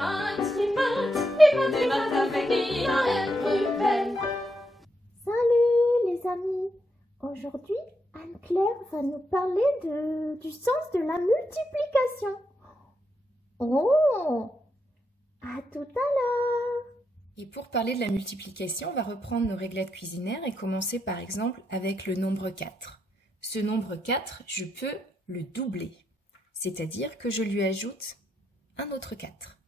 les maths avec Nina et Ruben. Salut les amis. Aujourd'hui, Anne-Claire va nous parler du sens de la multiplication. Oh, à tout à l'heure. Et pour parler de la multiplication, on va reprendre nos réglettes cuisinaires et commencer par exemple avec le nombre 4. Ce nombre 4, je peux le doubler, c'est-à-dire que je lui ajoute un autre 4.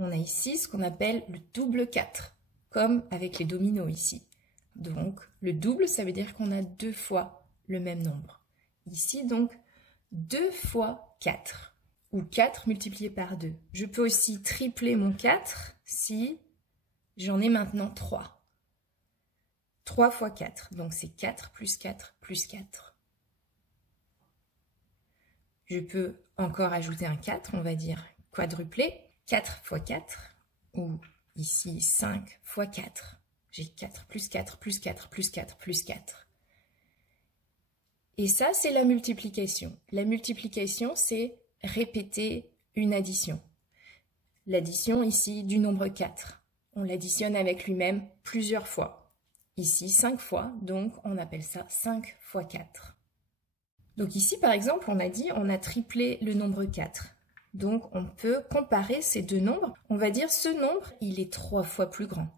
On a ici ce qu'on appelle le double 4, comme avec les dominos ici. Donc, le double, ça veut dire qu'on a 2 fois le même nombre. Ici, donc, 2 fois 4, ou 4 multiplié par 2. Je peux aussi tripler mon 4 si j'en ai maintenant 3. 3 fois 4, donc c'est 4 plus 4 plus 4. Je peux encore ajouter un 4, on va dire quadruplé. 4 fois 4, ou ici 5 fois 4. J'ai 4 plus 4 plus 4 plus 4 plus 4. Et ça, c'est la multiplication. La multiplication, c'est répéter une addition. L'addition ici du nombre 4. On l'additionne avec lui-même plusieurs fois. Ici, 5 fois, donc on appelle ça 5 fois 4. Donc ici, par exemple, on a dit on a triplé le nombre 4. Donc on peut comparer ces deux nombres. On va dire ce nombre, il est 3 fois plus grand.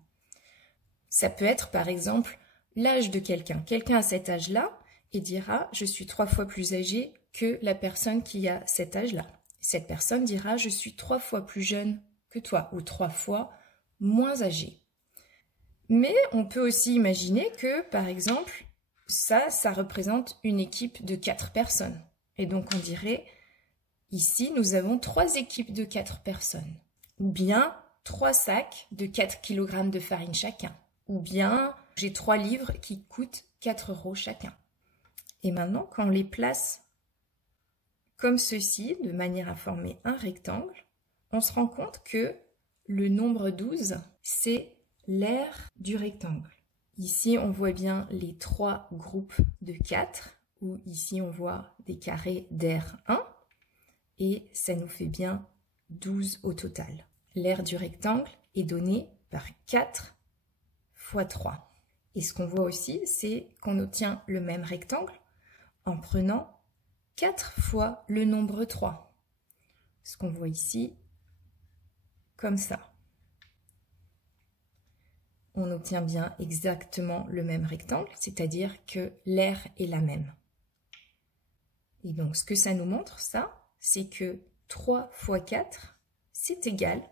Ça peut être par exemple l'âge de quelqu'un. Quelqu'un à cet âge-là et dira « je suis 3 fois plus âgé que la personne qui a cet âge-là ». Cette personne dira « je suis 3 fois plus jeune que toi » ou 3 fois moins âgé. Mais on peut aussi imaginer que par exemple, ça représente une équipe de 4 personnes. Et donc on dirait ici, nous avons 3 équipes de 4 personnes. Ou bien 3 sacs de 4 kg de farine chacun. Ou bien j'ai 3 livres qui coûtent 4 € chacun. Et maintenant, quand on les place comme ceci, de manière à former un rectangle, on se rend compte que le nombre 12, c'est l'aire du rectangle. Ici, on voit bien les 3 groupes de 4, ou ici, on voit des carrés d'aire 1. Et ça nous fait bien 12 au total. L'aire du rectangle est donnée par 4 fois 3. Et ce qu'on voit aussi, c'est qu'on obtient le même rectangle en prenant 4 fois le nombre 3. Ce qu'on voit ici, comme ça. On obtient bien exactement le même rectangle, c'est-à-dire que l'aire est la même. Et donc, ce que ça nous montre, ça, c'est que 3 fois 4, c'est égal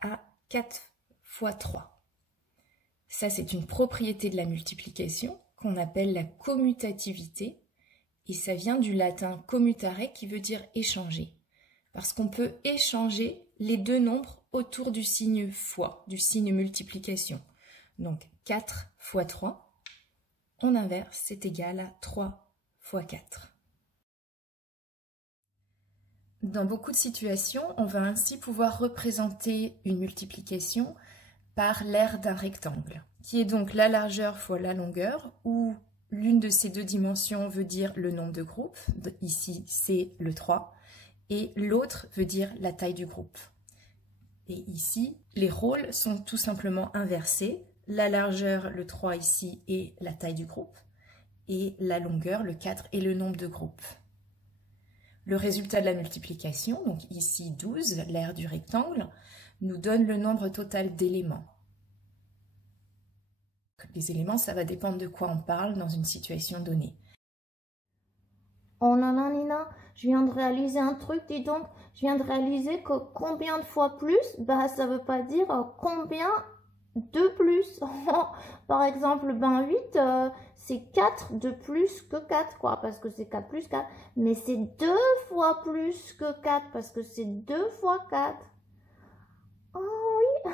à 4 fois 3. Ça, c'est une propriété de la multiplication qu'on appelle la commutativité. Et ça vient du latin commutare qui veut dire échanger. Parce qu'on peut échanger les deux nombres autour du signe fois, du signe multiplication. Donc 4 fois 3, on inverse, c'est égal à 3 fois 4. Dans beaucoup de situations, on va ainsi pouvoir représenter une multiplication par l'aire d'un rectangle, qui est donc la largeur fois la longueur, où l'une de ces deux dimensions veut dire le nombre de groupes, ici c'est le 3, et l'autre veut dire la taille du groupe. Et ici, les rôles sont tout simplement inversés, la largeur, le 3 ici, est la taille du groupe, et la longueur, le 4, est le nombre de groupes. Le résultat de la multiplication, donc ici 12, l'aire du rectangle, nous donne le nombre total d'éléments. Les éléments, ça va dépendre de quoi on parle dans une situation donnée. Oh là là, Nina, je viens de réaliser un truc, dis donc. Je viens de réaliser que combien de fois plus, bah ça veut pas dire combien de plus. Par exemple, ben 8, c'est 4 de plus que 4, quoi, parce que c'est 4 plus 4. Mais c'est 2 fois plus que 4, parce que c'est 2 fois 4. Oh oui,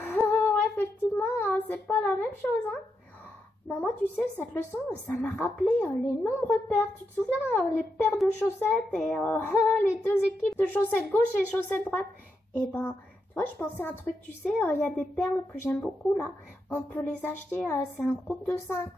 effectivement, c'est pas la même chose, hein. Bah moi, tu sais, cette leçon, ça m'a rappelé les nombres paires. Tu te souviens, les paires de chaussettes et les deux équipes de chaussettes gauche et chaussettes droite. Et ben, tu vois, je pensais à un truc, tu sais, il y a des perles que j'aime beaucoup, là. On peut les acheter, c'est un groupe de 5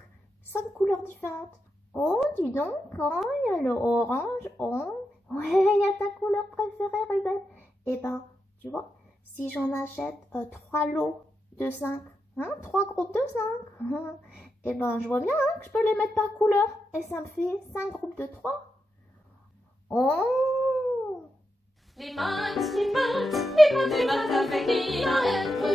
couleurs différentes. Oh, dis donc, il y a le orange, oh, ouais, il y a ta couleur préférée, Ruben. Et ben, tu vois, si j'en achète 3 lots de 5, hein, 3 groupes de 5, et ben je vois bien hein, que je peux les mettre par couleur. Et ça me fait 5 groupes de 3. Oh! Les maths avec Nina et